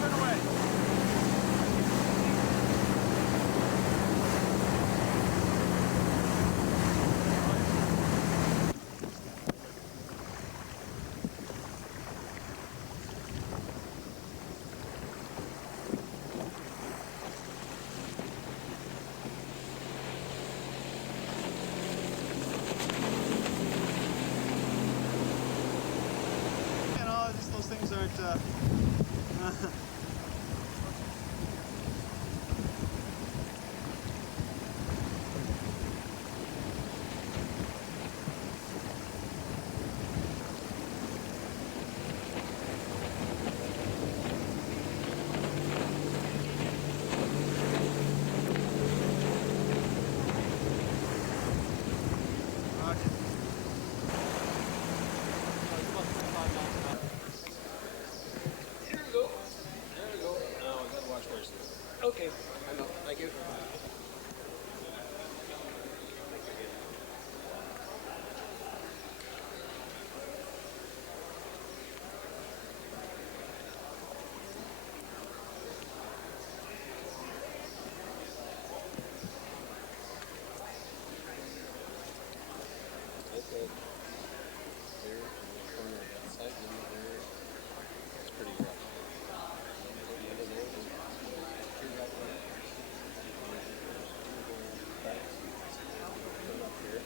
Turn away. Those things aren't Here we go. There we go. Now I gotta watch first. Okay, I know. Thank you. Okay. There in the corner of that side, and then there. It's pretty rough. The end of there, turn that way. Back. Turn up here.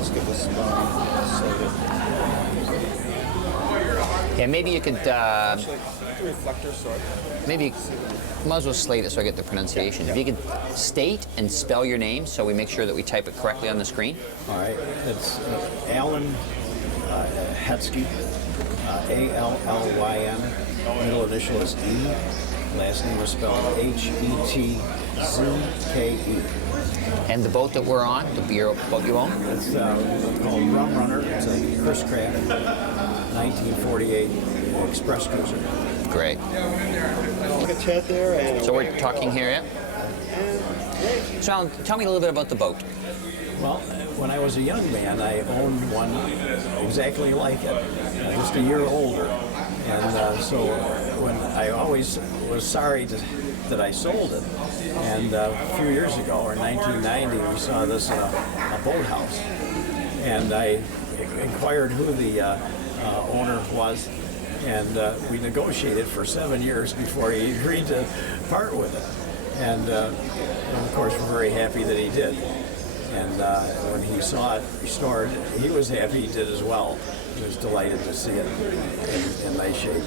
Let's get this slated. Yeah, maybe you could, Actually, the reflector, sorry. maybe, might as well slate it so I get the pronunciation. Yeah. If you could state and spell your name so we make sure that we type it correctly on the screen. All right, it's Alan Hetzke, Allyn. Middle initial is E. Last name is spelled Hetzke. And the boat that we're on, the boat you own? It's called Rum Runner. It's a Chris Craft 1948 Express Cruiser. Great. Look at Chet there, and So we're talking here, yeah? So Alan, tell me a little bit about the boat. Well, when I was a young man, I owned one exactly like it, just a year older. And so when I always was sorry that I sold it. And a few years ago, or 1990, we saw this in a boathouse. And I inquired who the owner was. And we negotiated for 7 years before he agreed to part with it. And of course, we're very happy that he did. And when he saw it restored, he was happy he did as well. He was delighted to see it in nice shape.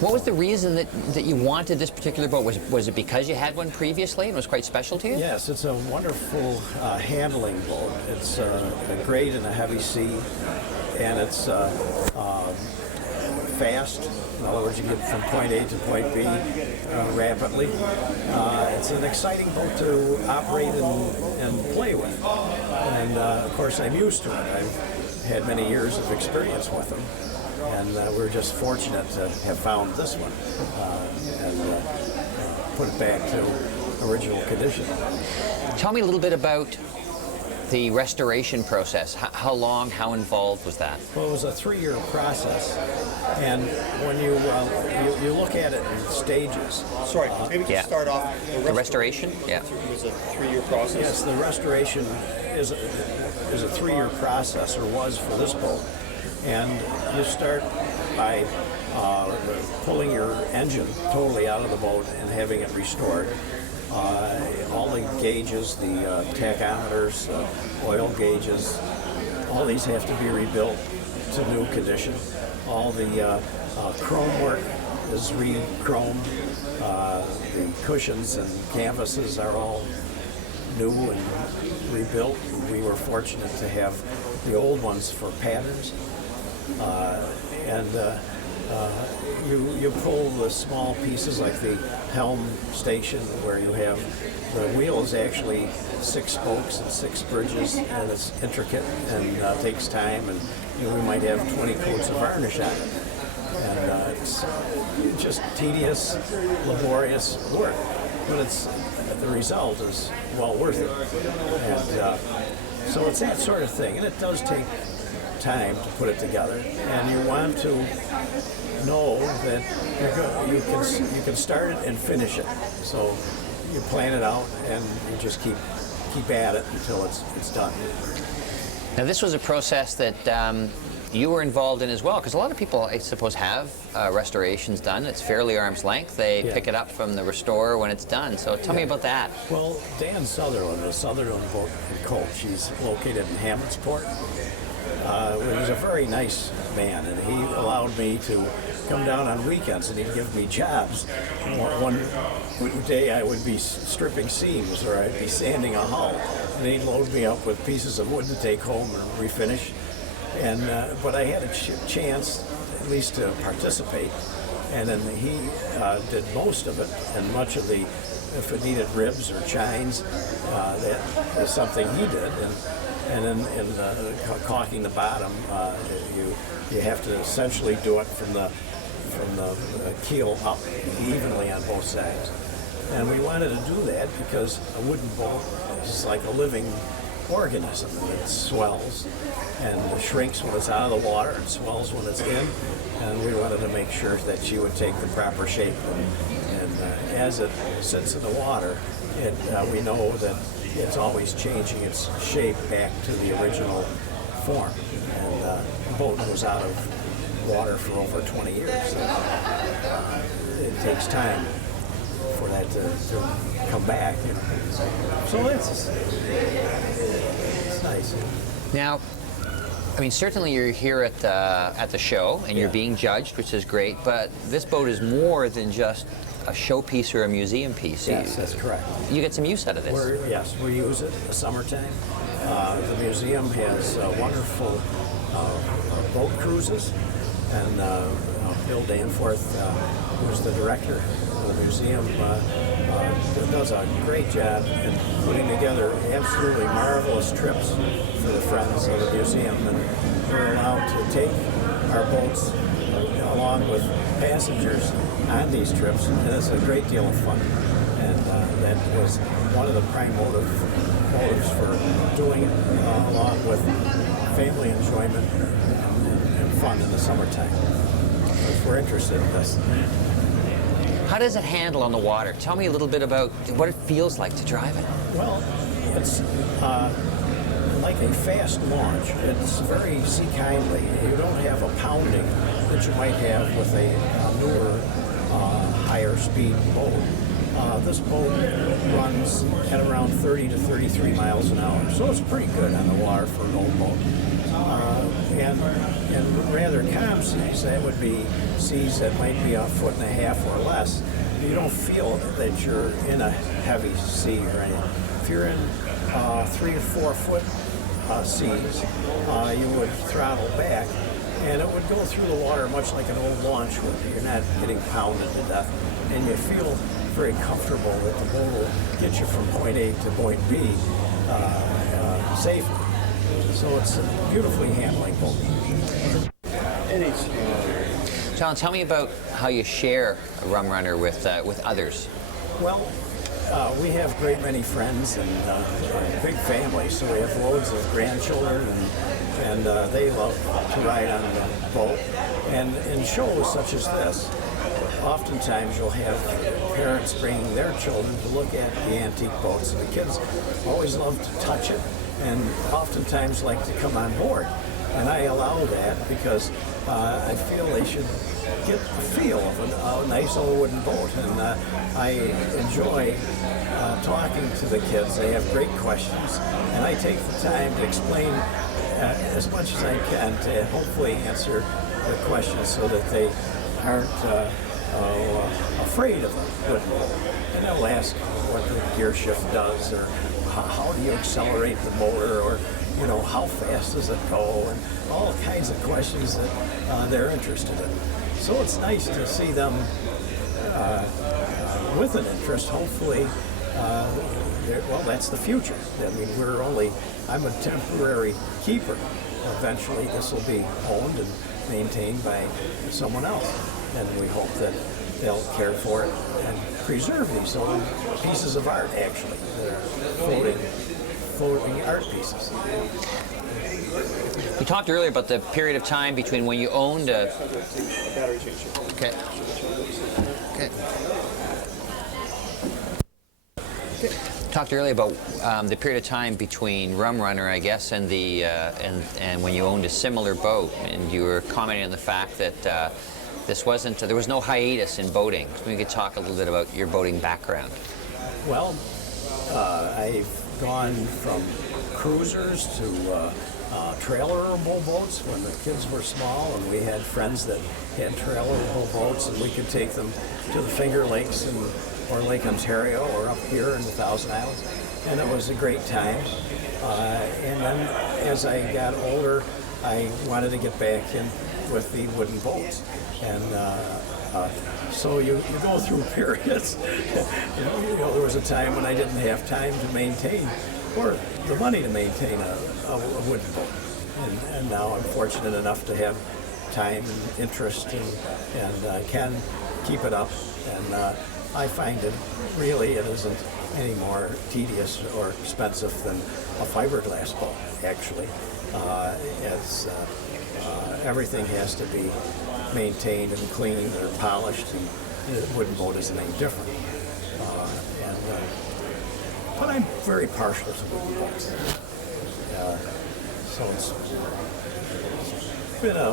What was the reason that you wanted this particular boat? Was it because you had one previously and it was quite special to you? Yes, it's a wonderful handling boat. It's great in a heavy sea, and it's fast. In other words, you get from point A to point B rapidly. It's an exciting boat to operate and play with. And of course, I'm used to it. I've had many years of experience with them. And we're just fortunate to have found this one and put it back to original condition. Tell me a little bit about the restoration process. How long, how involved was that? Well, it was a 3-year process, and when you look at it in stages. sorry, maybe Yeah. just start off. The restoration? Yeah. It was a 3-year process. Yes, the restoration is a 3-year process, or was for this boat, and you start by pulling your engine totally out of the boat and having it restored. All the gauges, the tachometers, oil gauges, all these have to be rebuilt to new condition. All the chrome work is re-chromed. The cushions and canvases are all new and rebuilt. We were fortunate to have the old ones for patterns. You pull the small pieces like the helm station, where you have the wheel is actually 6 spokes and 6 bridges, and it's intricate and takes time, and we might have 20 coats of varnish on it. And it's just tedious, laborious work, but the result is well worth it. And so it's that sort of thing, and it does take time to put it together, and you want to know that you can start it and finish it. So you plan it out, and you just keep at it until it's done. Now this was a process that you were involved in as well, because a lot of people, I suppose, have restorations done. It's fairly arm's length. They pick it up from the restorer when it's done. So tell me about that. Well, Dan Sutherland of Sutherland Boat and Coach, he's located in Hammondsport. He's a very nice man, and he allowed me to come down on weekends, and he'd give me jobs. One day I would be stripping seams, or I'd be sanding a hull, and he'd load me up with pieces of wood to take home and refinish. And but I had a chance at least to participate, and then he did most of it, and much of the, if it needed ribs or chines, that is something he did. And then in caulking the bottom, you have to essentially do it from the keel up evenly on both sides. And we wanted to do that because a wooden boat is like a living organism. It swells and shrinks when it's out of the water and swells when it's in. And we wanted to make sure that she would take the proper shape. And as it sits in the water, we know that it's always changing its shape back to the original form. And the boat was out of water for over 20 years. So, it takes time for that to come back. So it's nice. Now, I mean, certainly you're here at the show and you're being judged, which is great, but this boat is more than just a showpiece or a museum piece. Yes, that's correct. You get some use out of this. Yes, we use it in the summertime. The museum has wonderful boat cruises, and Bill Danforth, who's the director of the museum, does a great job in putting together absolutely marvelous trips for the friends of the museum, and we're allowed to take our boats along with passengers on these trips, and it's a great deal of fun. And that was one of the prime motives for doing it, along with family enjoyment and fun in the summertime. If we're interested in this. How does it handle on the water? Tell me a little bit about what it feels like to drive it. Well, it's like a fast launch. It's very sea-kindly. You don't have a pounding that you might have with a newer, higher speed boat. This boat runs at around 30 to 33 miles an hour, so it's pretty good on the water for an old boat. And rather calm seas, that would be seas that might be a foot and a half or less. You don't feel that you're in a heavy sea or anything. If you're in 3 or 4 foot seas, you would throttle back, and it would go through the water much like an old launch would. You're not getting pounded to death, and you feel very comfortable that the boat will get you from point A to point B safely. So it's a beautifully handling boat. John, tell me about how you share a rum runner with others. Well, we have a great many friends and a big family, so we have loads of grandchildren, and they love to ride on the boat. And in shows such as this, oftentimes you'll have parents bringing their children to look at the antique boats, and the kids always love to touch it and oftentimes like to come on board. And I allow that because I feel they should get the feel of a nice old wooden boat. And I enjoy talking to the kids. They have great questions, and I take the time to explain as much as I can to hopefully answer their questions so that they aren't afraid of a wooden boat. And they'll ask what the gear shift does, or how do you accelerate the motor, or how fast does it go, and all kinds of questions that they're interested in. So it's nice to see them with an interest. Hopefully, well, that's the future. I mean, I'm a temporary keeper. Eventually, this will be owned and maintained by someone else, and we hope that they'll care for it and preserve these old pieces of art, actually. They're floating art pieces. We talked earlier about the period of time between when you owned a... Battery changer. Okay. Okay. Talked earlier about the period of time between Rum Runner, I guess, and the and when you owned a similar boat, and you were commenting on the fact that there was no hiatus in boating. So we could talk a little bit about your boating background. Well, I've gone from cruisers to trailerable boats when the kids were small, and we had friends that had trailerable boats, and we could take them to the Finger Lakes or Lake Ontario or up here in the Thousand Islands, and it was a great time. And then as I got older, I wanted to get back in with the wooden boats, and so you go through periods. There was a time when I didn't have time to maintain, or the money to maintain a wooden boat, and now I'm fortunate enough to have time and interest, and can keep it up, and I find it isn't any more tedious or expensive than a fiberglass boat, actually. Everything has to be maintained and cleaned or polished, and the wooden boat isn't any different. But I'm very partial to wooden boats. So it's been a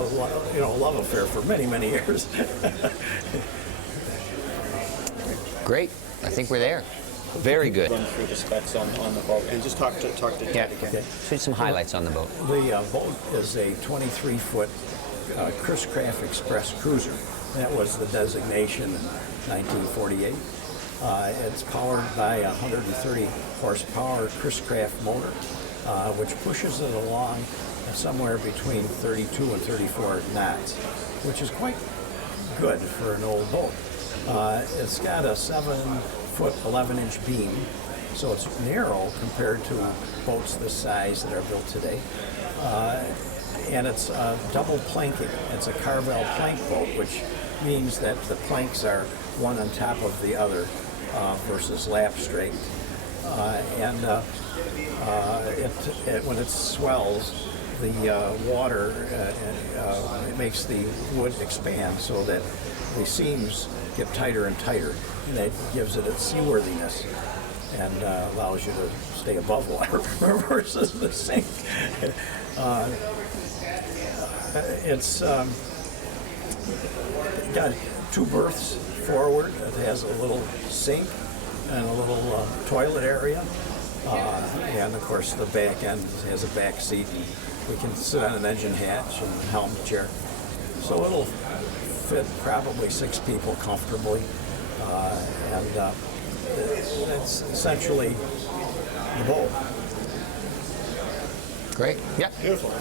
love affair for many, many years. Great. I think we're there. Very good. Run through the specs on the boat and just talk to Yeah. Ted again. Okay. Shoot some highlights on the boat. The boat is a 23-foot Chris Craft Express cruiser. That was the designation in 1948. It's powered by a 130 horsepower Chris Craft motor, which pushes it along somewhere between 32 and 34 knots, which is quite good for an old boat. It's got a 7-foot 11-inch beam, so it's narrow compared to boats this size that are built today. And it's double planking. It's a Carvel plank boat, which means that the planks are one on top of the other versus lap straight. When it swells, the water it makes the wood expand so that the seams get tighter and tighter, and that gives it its seaworthiness and allows you to stay above water versus the sink. It's got 2 berths forward. It has a little sink and a little toilet area. And of course the back end has a back seat. We can sit on an engine hatch and a helm chair. So it'll fit probably 6 people comfortably. And that's essentially the boat. Great. Yeah. Beautiful.